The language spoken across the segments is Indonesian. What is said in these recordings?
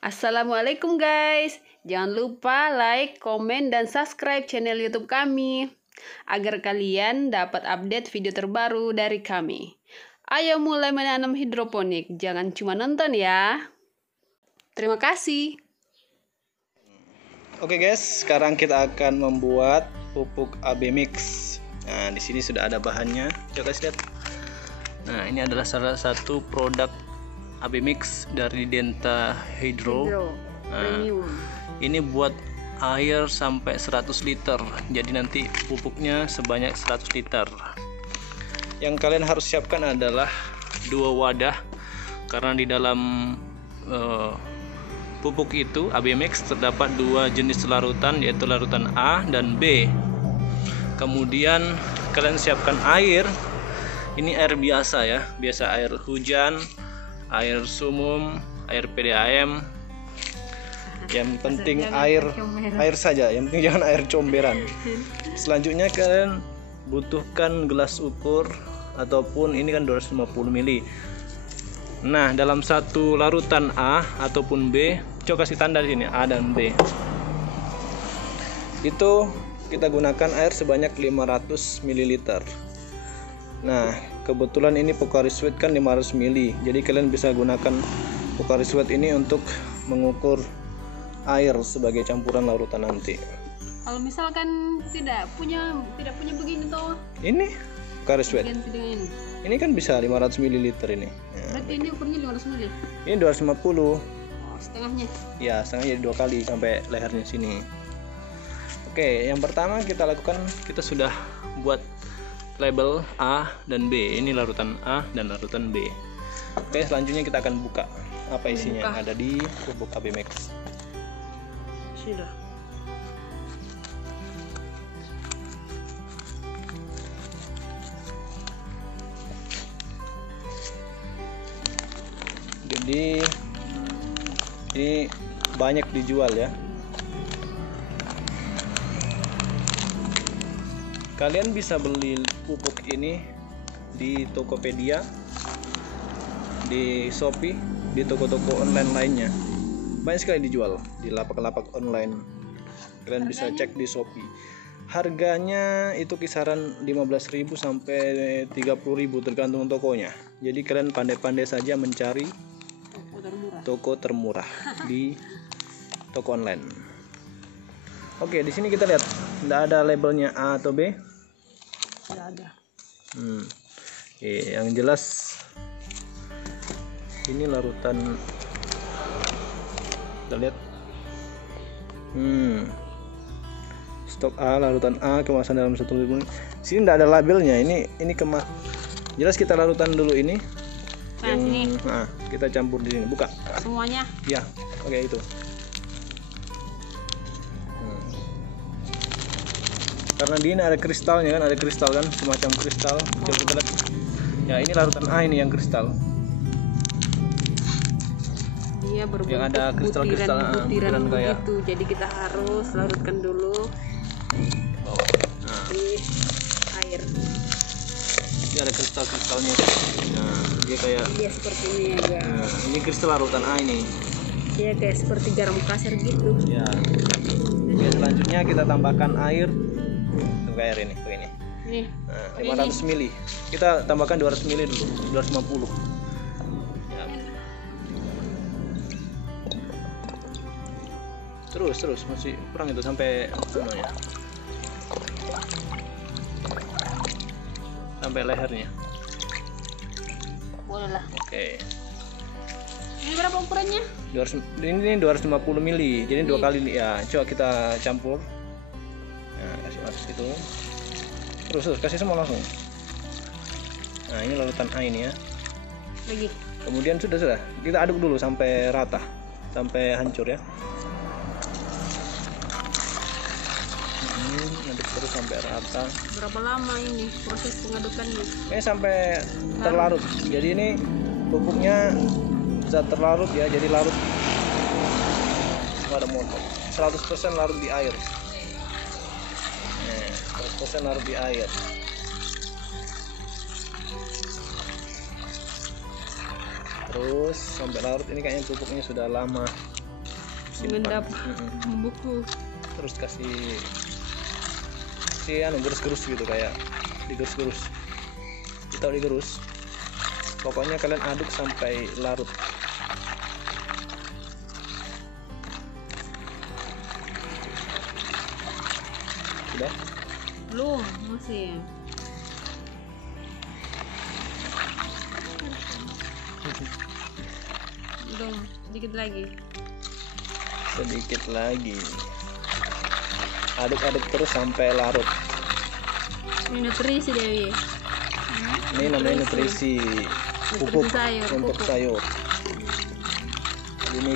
Assalamualaikum guys. Jangan lupa like, komen, dan subscribe channel YouTube kami agar kalian dapat update video terbaru dari kami. Ayo mulai menanam hidroponik. Jangan cuma nonton ya. Terima kasih. Oke guys, sekarang kita akan membuat pupuk AB Mix. Nah, di sini sudah ada bahannya. Coba kasih lihat. Nah, ini adalah salah satu produk AB Mix dari Denta Hydro. Nah, ini buat air sampai 100 liter. Jadi nanti pupuknya sebanyak 100 liter. Yang kalian harus siapkan adalah 2 wadah, karena di dalam pupuk itu AB Mix terdapat 2 jenis larutan, yaitu larutan A dan B. Kemudian kalian siapkan air. Ini air biasa ya, biasa air hujan, air sumum, air PDAM. Yang penting air saja, yang penting jangan air comberan. Selanjutnya kalian butuhkan gelas ukur ataupun ini kan 250 ml. Nah, dalam satu larutan A ataupun B, coba kasih tanda di sini A dan B. Itu kita gunakan air sebanyak 500 ml. Nah, kebetulan ini Pocari Sweat kan 500 ml. Jadi kalian bisa gunakan Pocari Sweat ini untuk mengukur air sebagai campuran larutan nanti. Kalau misalkan tidak punya begini toh. Ini Pocari Sweat. Ini kan bisa 500 ml ini. Ya. Berarti ini ukurnya 500 ml. Ini 250. Oh, setengahnya. Ya, setengahnya jadi 2 kali sampai lehernya sini. Oke, yang pertama kita lakukan, kita sudah buat label A dan B. Ini larutan A dan larutan B. Oke, selanjutnya kita akan buka apa isinya yang ada di pupuk AB Mix. Sudah. Jadi ini banyak dijual ya. Kalian bisa beli pupuk ini di Tokopedia, di Shopee, di toko-toko online lainnya. Banyak sekali dijual di lapak-lapak online. Kalian bisa cek di Shopee. Harganya itu kisaran 15.000 sampai 30.000 tergantung tokonya. Jadi kalian pandai-pandai saja mencari toko termurah di toko online. Oke, di sini kita lihat tidak ada labelnya A atau B. Tidak ada. Oke, yang jelas ini larutan. Kita lihat. Stok A, larutan A, kemasan dalam 1 liter. Sini tidak ada labelnya. Ini kemas. Jelas kita larutan dulu ini. Nah, sini. Nah, kita campur di sini. Buka. Semuanya? Ya, oke itu. Karena di ini ada kristalnya kan, ada kristal kan, semacam kristal. Coba kita lihat. Ya, ini larutan A ini yang kristal. Iya, berbentuk yang ada butiran kayak begitu. Jadi kita harus larutkan dulu. Ini air. Ini ada kristal-kristalnya. Nah, dia kayak. Iya, seperti ini ya guys. Nah, ini kristal larutan A ini. Iya, kayak seperti garam pasir gitu. Ya. Oke, selanjutnya kita tambahkan air. Tunggu air ini, tuh ini. Nih. Nah, 500 ml. Kita tambahkan 200 ml dulu, 250. Ya. Terus masih kurang itu sampai sana ya. Sampai lehernya. Boleh lah. Oke. Ini berapa ukurannya? Ini 250 ml. Jadi 2 kali ya. Coba kita campur. Nah, kasih masuk itu. Terus kasih semua langsung. Nah, ini larutan A ini ya. Lagi. Kemudian sudah. Kita aduk dulu sampai rata, sampai hancur ya. Aduk terus sampai rata. Berapa lama ini proses pengadukannya? Ini sampai terlarut. Jadi ini pupuknya bisa terlarut ya. Jadi larut. Ada motor. 100% larut di air. 100% larut di air. Terus sampai larut. Ini kayaknya pupuknya sudah lama mengendap buku. Terus kasih gerus-gerus gitu, kayak digerus-gerus. Kita digerus. Pokoknya kalian aduk sampai larut. Sudah? Belum, masih. Belum, sedikit lagi. Sedikit lagi. Aduk-aduk terus sampai larut. Ini nutrisi Dewi. Ini namanya nutrisi pupuk sayur, untuk pupuk. sayur. Ini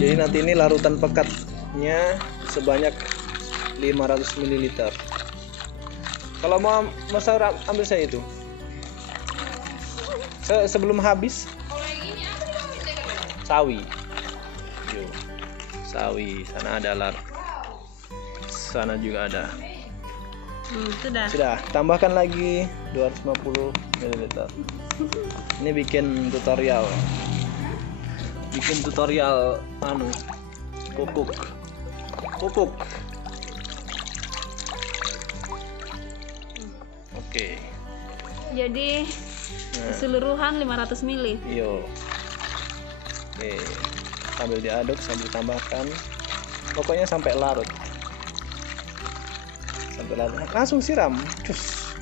jadi nanti ini larutan pekatnya sebanyak 500 ml. Kalau mau sayur ambil saya itu. Sebelum habis. Sawi. Yuk. Sawi, sana ada sana juga ada. Sudah. Tambahkan lagi 250 ml. Ini bikin tutorial. Pupuk. Oke. Jadi keseluruhan 500 ml. Yo. Oke. Sambil diaduk, sambil tambahkan. Pokoknya sampai larut. Langsung siram. Cus.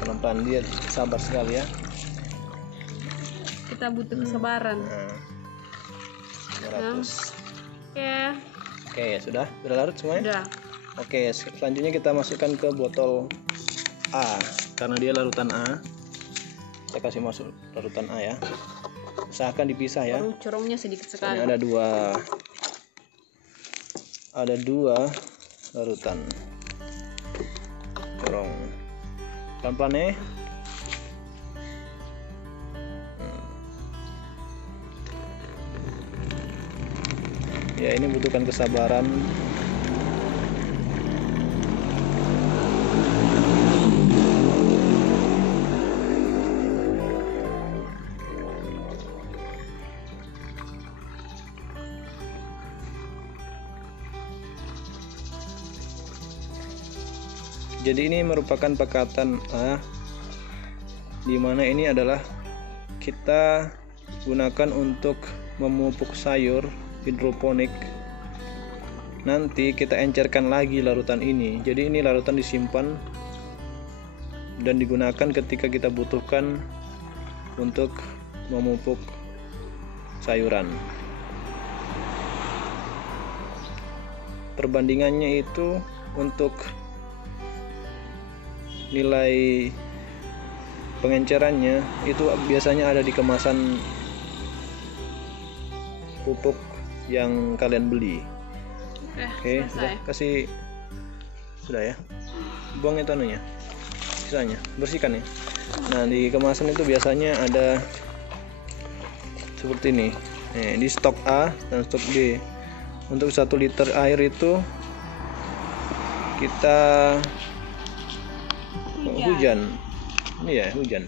Pelan-pelan, dia sabar sekali ya. Kita butuh kesabaran. 500. Oke, sudah larut semuanya? Sudah. Oke, selanjutnya kita masukkan ke botol A. Karena dia larutan A, saya kasih masuk larutan A ya. Usahakan dipisah ya. Corongnya sedikit sekali. Ini ada dua larutan. Corong. Pelan-pelan ya. Ya, ini butuhkan kesabaran. Jadi ini merupakan pekatan A, dimana ini adalah kita gunakan untuk memupuk sayur hidroponik. Nanti kita encerkan lagi larutan ini. Jadi ini larutan disimpan dan digunakan ketika kita butuhkan untuk memupuk sayuran. Perbandingannya itu untuk nilai pengencerannya itu biasanya ada di kemasan pupuk yang kalian beli. Oke, sudah kasih, sudah ya. Buang itu anunya, sisanya, bersihkan ya. Nah, di kemasan itu biasanya ada seperti ini. Di stok A dan stok B. Untuk 1 liter air itu kita hujan. Ini ya, hujan.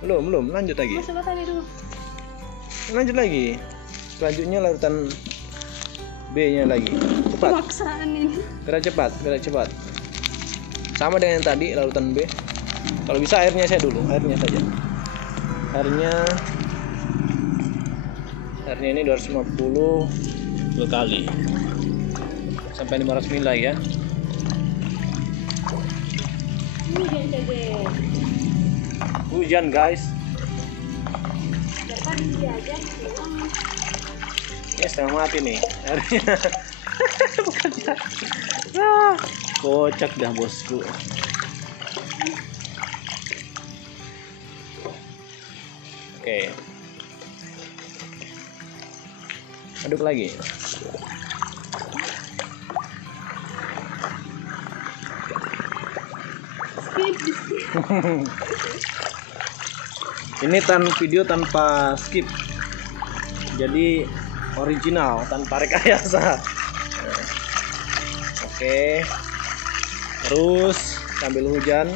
Belum, lanjut lagi. Lanjut lagi. Selanjutnya larutan B-nya lagi. Cepat. Pemaksaan ini. Gerak cepat. Sama dengan yang tadi larutan B. Kalau bisa airnya saya dulu, airnya saja. Airnya ini 250 2 kali. Sampai 500 ml ya. Hujan guys. Ya setengah mati nih airnya. Kocak dah bosku. Oke. Aduk lagi. Ini video tanpa skip, jadi original tanpa rekayasa. Oke, terus sambil hujan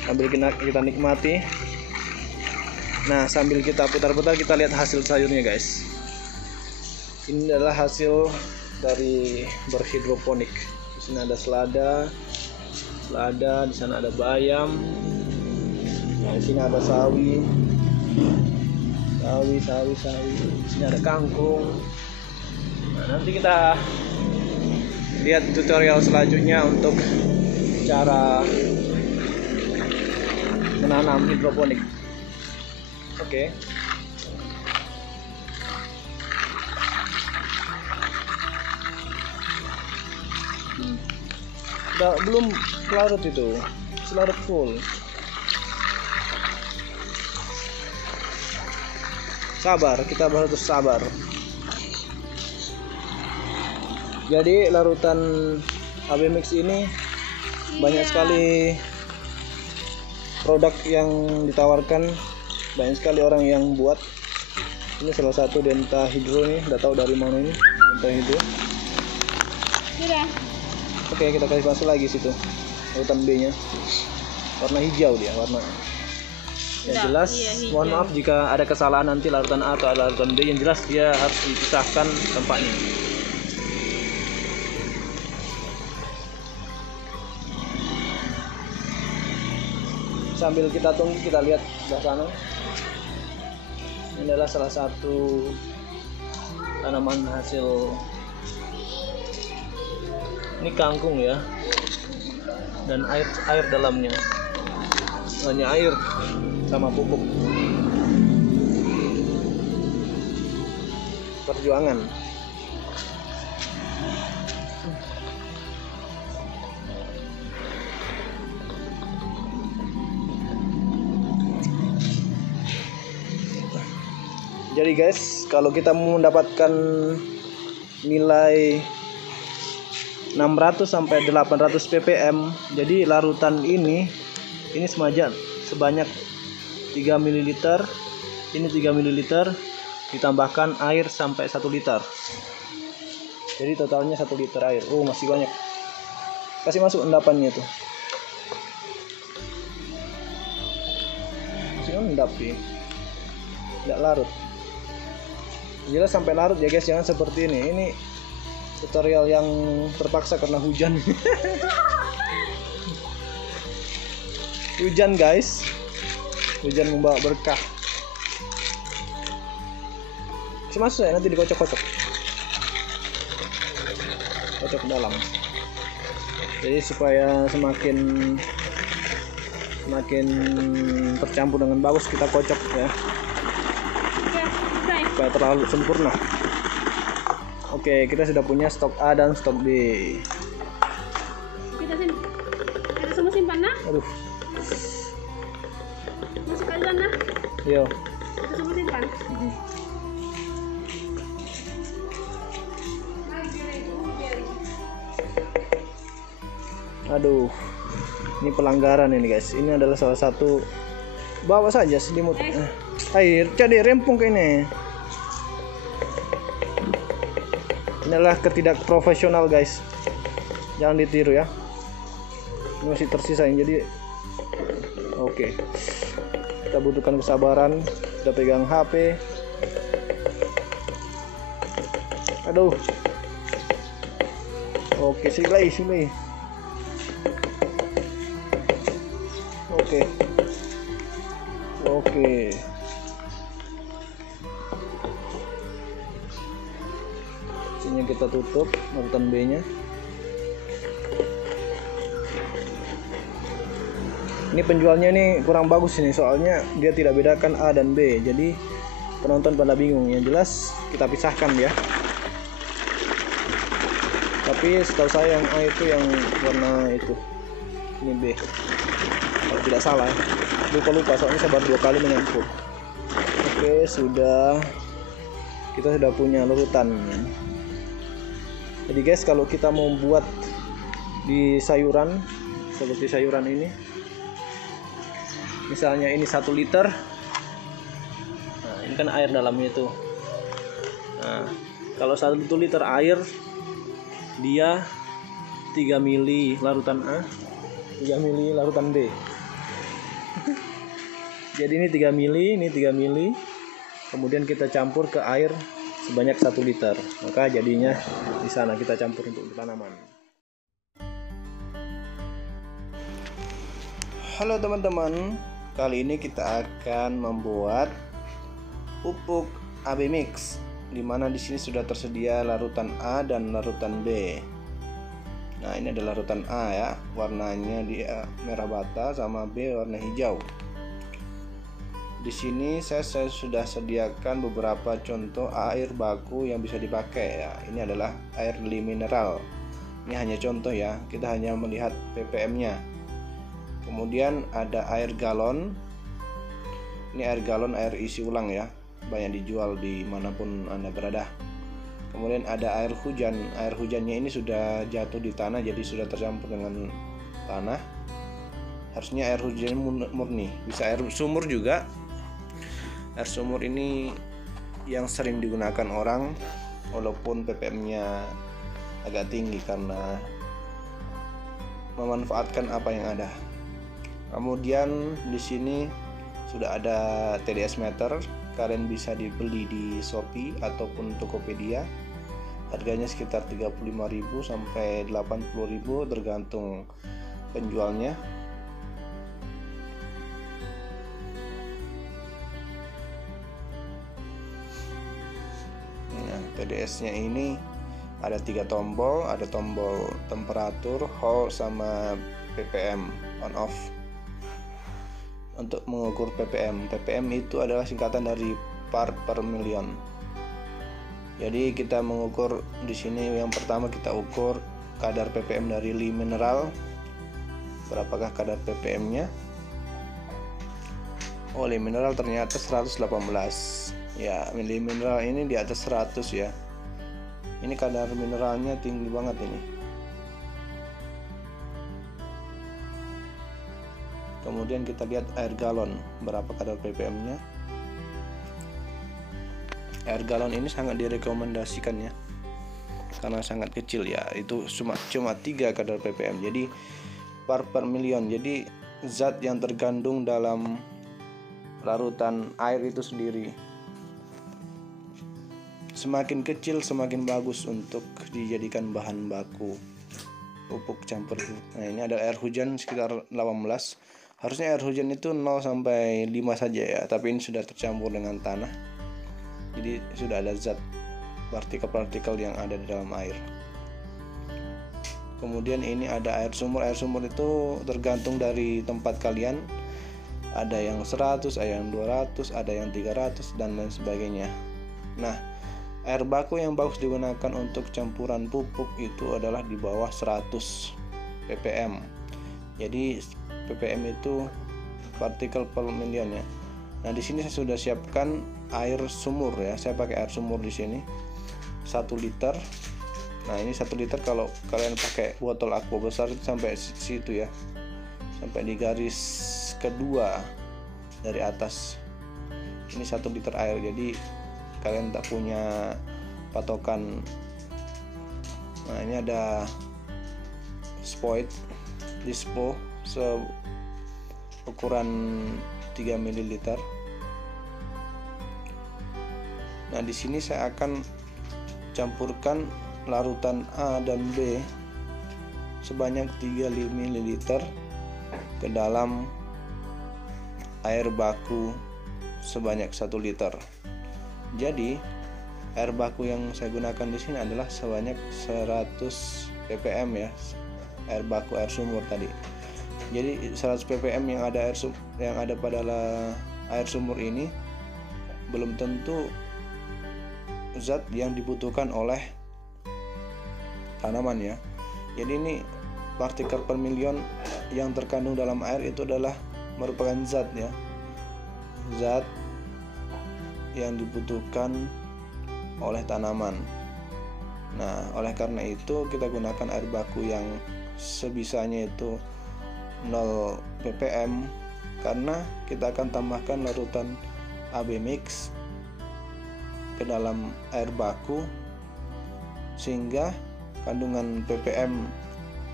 sambil kita nikmati. Nah, sambil kita putar-putar, kita lihat hasil sayurnya guys. Ini adalah hasil dari berhidroponik. Di sini ada selada, di sana ada bayam. Nah, di sini ada sawi. Di sini ada kangkung. Nah, nanti kita lihat tutorial selanjutnya untuk cara menanam hidroponik. Oke. Belum larut itu, larut full. Sabar, kita harus sabar. Jadi larutan AB Mix ini banyak sekali produk yang ditawarkan, banyak sekali orang yang buat. Ini salah satu Denta Hydro nih, udah tahu dari mana ini Denta Hydro. Oke, kita kasih masuk lagi situ larutan B nya, warna hijau dia warna. Yang jelas, mohon maaf jika ada kesalahan nanti larutan A atau larutan B. Yang jelas dia harus dipisahkan tempatnya. Sambil kita tunggu, kita lihat sebelah sana. Ini adalah salah satu tanaman hasil. Ini kangkung ya, dan air dalamnya, hanya air sama pupuk. Perjuangan. Jadi guys, kalau kita mau mendapatkan nilai 600 sampai 800 ppm, jadi larutan ini sebanyak 3 ml, ini 3 ml, ditambahkan air sampai 1 liter. Jadi totalnya 1 liter air. Oh, masih banyak. Kasih masuk endapannya tuh. Masih endap sih. Tidak larut. Jelas sampai larut ya guys, jangan seperti ini. Ini tutorial yang terpaksa karena hujan. Hujan guys, hujan membawa berkah. Masuk ya, nanti dikocok-kocok, kocok dalam. Jadi supaya semakin tercampur dengan bagus, kita kocok ya, supaya terlalu sempurna. Oke, kita sudah punya stok A dan stok B. Kita semua simpan nah. Aduh. Masuk ke dalam nah. Yo. Kita semua simpan. Aduh. Ini pelanggaran ini guys. Ini adalah salah satu. Bawa saja selimut. Air, jadi rempung ke ini. Ini adalah ketidakprofesional guys, jangan ditiru ya. Ini masih tersisa ini, jadi oke. Kita butuhkan kesabaran. Kita pegang HP. Aduh. Oke, silai. Oke. Sini kita tutup larutan B nya. Ini penjualnya ini kurang bagus ini, soalnya dia tidak bedakan A dan B, jadi penonton pada bingung. Yang jelas kita pisahkan ya. Tapi setahu saya yang A itu yang warna itu, ini B kalau tidak salah ya. Lupa soalnya saya baru 2 kali menyampur. Oke, kita sudah punya larutan. Jadi guys, kalau kita mau buat di sayuran seperti sayuran ini, misalnya ini 1 liter, nah ini kan air dalamnya itu. Nah, kalau 1 liter air, dia 3 mili larutan A, 3 mili larutan B. Jadi ini 3 mili, ini 3 mili. Kemudian kita campur ke air sebanyak 1 liter. Maka jadinya di sana kita campur untuk tanaman. Halo teman-teman, kali ini kita akan membuat pupuk AB Mix, dimana di sini sudah tersedia larutan A dan larutan B. Nah, ini adalah larutan A ya, warnanya dia merah bata, sama B warna hijau. Di sini saya sudah sediakan beberapa contoh air baku yang bisa dipakai ya. Ini adalah air mineral. Ini hanya contoh ya, kita hanya melihat ppm-nya. Kemudian ada air galon. Ini air galon, air isi ulang ya, banyak dijual di manapun Anda berada. Kemudian ada air hujan. Air hujannya ini sudah jatuh di tanah, jadi sudah tercampur dengan tanah. Harusnya air hujan murni, bisa air sumur juga. Air sumur ini yang sering digunakan orang, walaupun ppm-nya agak tinggi karena memanfaatkan apa yang ada. Kemudian di sini sudah ada TDS meter, kalian bisa dibeli di Shopee ataupun Tokopedia. Harganya sekitar 35.000 sampai 80.000 tergantung penjualnya. Nah, TDS-nya ini ada 3 tombol, ada tombol temperatur, hold, sama ppm on off. Untuk mengukur ppm, ppm itu adalah singkatan dari part per million. Jadi kita mengukur di sini, yang pertama kita ukur kadar ppm dari li mineral. Berapakah kadar ppm-nya? Oh, li mineral ternyata 118. Ya, li mineral ini di atas 100 ya. Ini kadar mineralnya tinggi banget ini. Kemudian kita lihat air galon, berapa kadar ppm-nya. Air galon ini sangat direkomendasikan ya, karena sangat kecil ya, itu cuma 3 kadar ppm. Jadi part per million. Jadi zat yang terkandung dalam larutan air itu sendiri semakin kecil semakin bagus untuk dijadikan bahan baku pupuk campur. Nah, ini ada air hujan sekitar 18. Harusnya air hujan itu 0 sampai 5 saja ya, tapi ini sudah tercampur dengan tanah. Jadi sudah ada zat partikel-partikel yang ada di dalam air. Kemudian ini ada air sumur. Air sumur itu tergantung dari tempat kalian. Ada yang 100, ada yang 200, ada yang 300 dan lain sebagainya. Nah, air baku yang bagus digunakan untuk campuran pupuk itu adalah di bawah 100 ppm. Jadi ppm itu partikel per million ya. Nah, di sini saya sudah siapkan air sumur ya. Saya pakai air sumur di sini 1 liter. Nah, ini 1 liter. Kalau kalian pakai botol aqua besar itu sampai situ ya, sampai di garis kedua dari atas. Ini 1 liter air. Jadi kalian tak punya patokan. Nah, ini ada spoit dispo ukuran 3 ml. Nah, di sini saya akan campurkan larutan A dan B sebanyak 3 ml ke dalam air baku sebanyak 1 liter. Jadi air baku yang saya gunakan di sini adalah sebanyak 100 ppm ya, air baku air sumur tadi. Jadi 100 ppm yang ada pada air sumur ini belum tentu zat yang dibutuhkan oleh tanaman ya. Jadi ini partikel per million yang terkandung dalam air itu adalah merupakan zat ya, zat yang dibutuhkan oleh tanaman. Nah, oleh karena itu kita gunakan air baku yang sebisanya itu 0 ppm, karena kita akan tambahkan larutan AB Mix ke dalam air baku sehingga kandungan ppm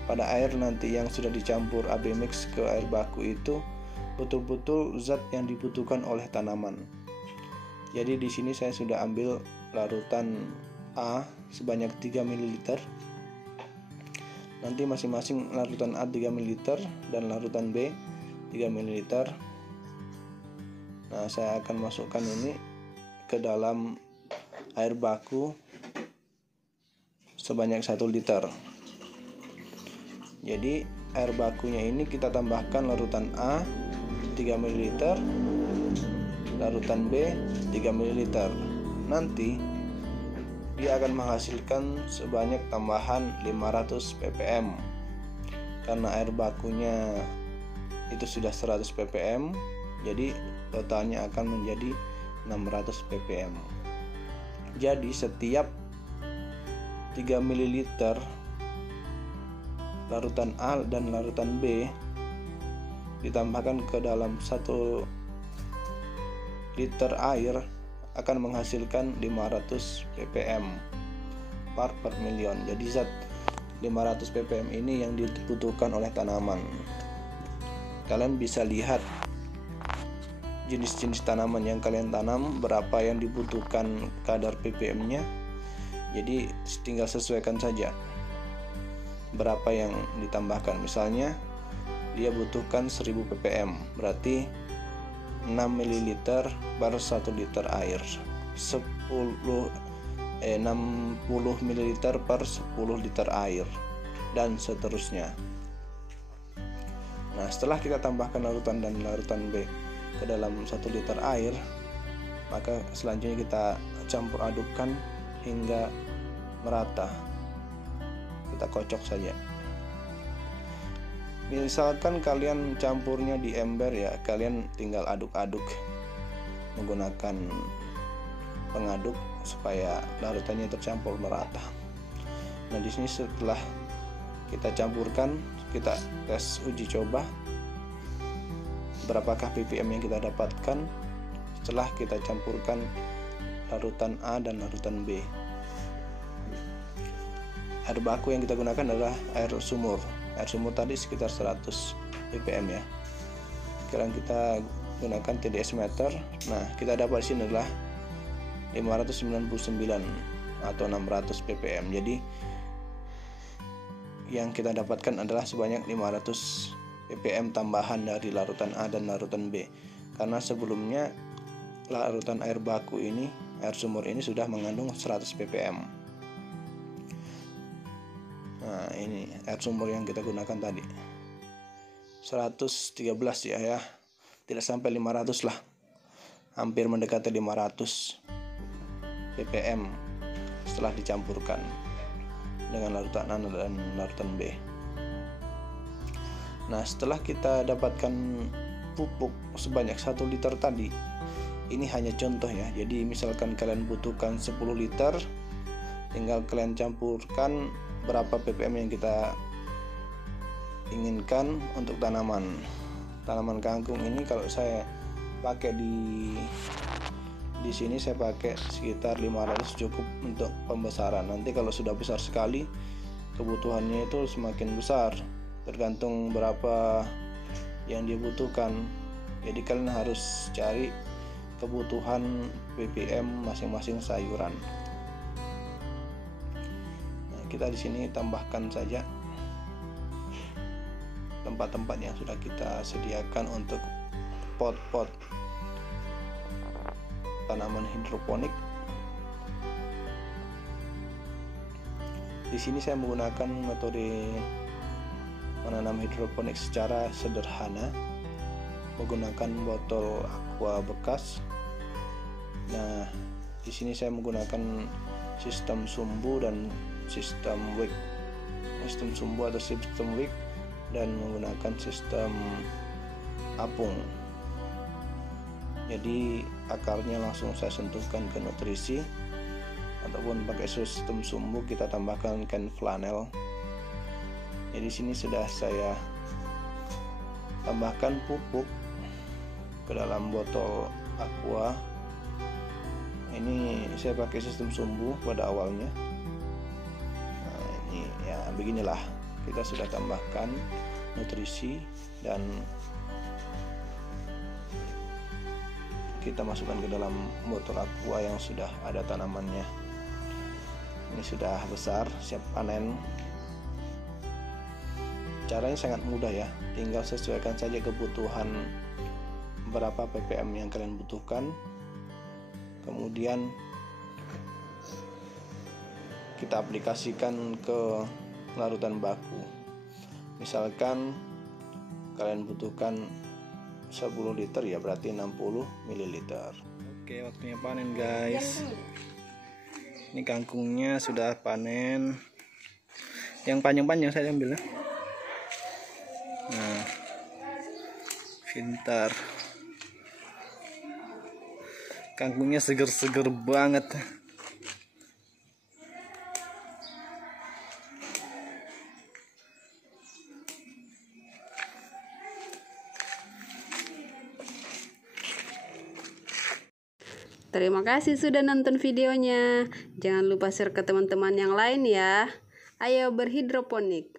pada air nanti yang sudah dicampur AB Mix ke air baku itu betul-betul zat yang dibutuhkan oleh tanaman. Jadi di sini saya sudah ambil larutan A sebanyak 3 ml. Nanti masing-masing larutan A 3 ml dan larutan B 3 ml. Nah, saya akan masukkan ini ke dalam air baku sebanyak 1 liter. Jadi air bakunya ini kita tambahkan larutan A 3 ml, larutan B 3 ml. Nanti dia akan menghasilkan sebanyak tambahan 500 ppm. Karena air bakunya itu sudah 100 ppm, jadi totalnya akan menjadi 600 ppm. Jadi setiap 3 ml larutan A dan larutan B ditambahkan ke dalam 1 liter air akan menghasilkan 500 ppm per million. Jadi zat 500 ppm ini yang dibutuhkan oleh tanaman. Kalian bisa lihat jenis-jenis tanaman yang kalian tanam, berapa yang dibutuhkan kadar ppm-nya. Jadi tinggal sesuaikan saja berapa yang ditambahkan. Misalnya dia butuhkan 1000 ppm, berarti 6 ml per 1 liter air, 60 ml per 10 liter air, dan seterusnya. Nah, setelah kita tambahkan larutan dan larutan B ke dalam 1 liter air, maka selanjutnya kita campur adukkan hingga merata. Kita kocok saja. Misalkan kalian campurnya di ember, ya kalian tinggal aduk-aduk menggunakan pengaduk supaya larutannya tercampur merata. Nah, di sini setelah kita campurkan, kita tes uji coba berapakah ppm yang kita dapatkan setelah kita campurkan larutan A dan larutan B. Air baku yang kita gunakan adalah air sumur. Air sumur tadi sekitar 100 ppm ya. Sekarang kita gunakan TDS meter. Nah, kita dapat di sini adalah 599 atau 600 ppm. Jadi yang kita dapatkan adalah sebanyak 500 ppm tambahan dari larutan A dan larutan B. Karena sebelumnya larutan air baku ini, air sumur ini sudah mengandung 100 ppm. Nah, ini air sumur yang kita gunakan tadi 113 ya, tidak sampai 500 lah, hampir mendekati 500 ppm setelah dicampurkan dengan larutan A dan larutan B. Nah, setelah kita dapatkan pupuk sebanyak 1 liter tadi, ini hanya contoh ya. Jadi misalkan kalian butuhkan 10 liter, tinggal kalian campurkan berapa ppm yang kita inginkan untuk tanaman kangkung ini. Kalau saya pakai di sini saya pakai sekitar 500 cukup untuk pembesaran. Nanti kalau sudah besar sekali, kebutuhannya itu semakin besar, tergantung berapa yang dibutuhkan. Jadi kalian harus cari kebutuhan ppm masing-masing sayuran. Nah, kita di sini tambahkan saja tempat-tempat yang sudah kita sediakan untuk pot-pot tanaman hidroponik. Di sini saya menggunakan metode menanam hidroponik secara sederhana, menggunakan botol aqua bekas. Nah, di sini saya menggunakan sistem sumbu dan sistem wick. Sistem sumbu atau sistem wick dan menggunakan sistem apung. Jadi akarnya langsung saya sentuhkan ke nutrisi, ataupun pakai sistem sumbu kita tambahkan kain flanel. Jadi sini sudah saya tambahkan pupuk ke dalam botol aqua. Ini saya pakai sistem sumbu pada awalnya. Nah, ini ya beginilah, kita sudah tambahkan nutrisi dan kita masukkan ke dalam botol aqua yang sudah ada tanamannya. Ini sudah besar, siap panen. Caranya sangat mudah ya, tinggal sesuaikan saja kebutuhan berapa ppm yang kalian butuhkan. Kemudian kita aplikasikan ke larutan baku. Misalkan kalian butuhkan 10 liter ya, berarti 60 ml. Oke, waktunya panen guys. Ini kangkungnya sudah panen. Yang panjang-panjang saya ambil ya. Nah, pintar. Kangkungnya seger-seger banget. Terima kasih sudah nonton videonya. Jangan lupa share ke teman-teman yang lain ya. Ayo berhidroponik.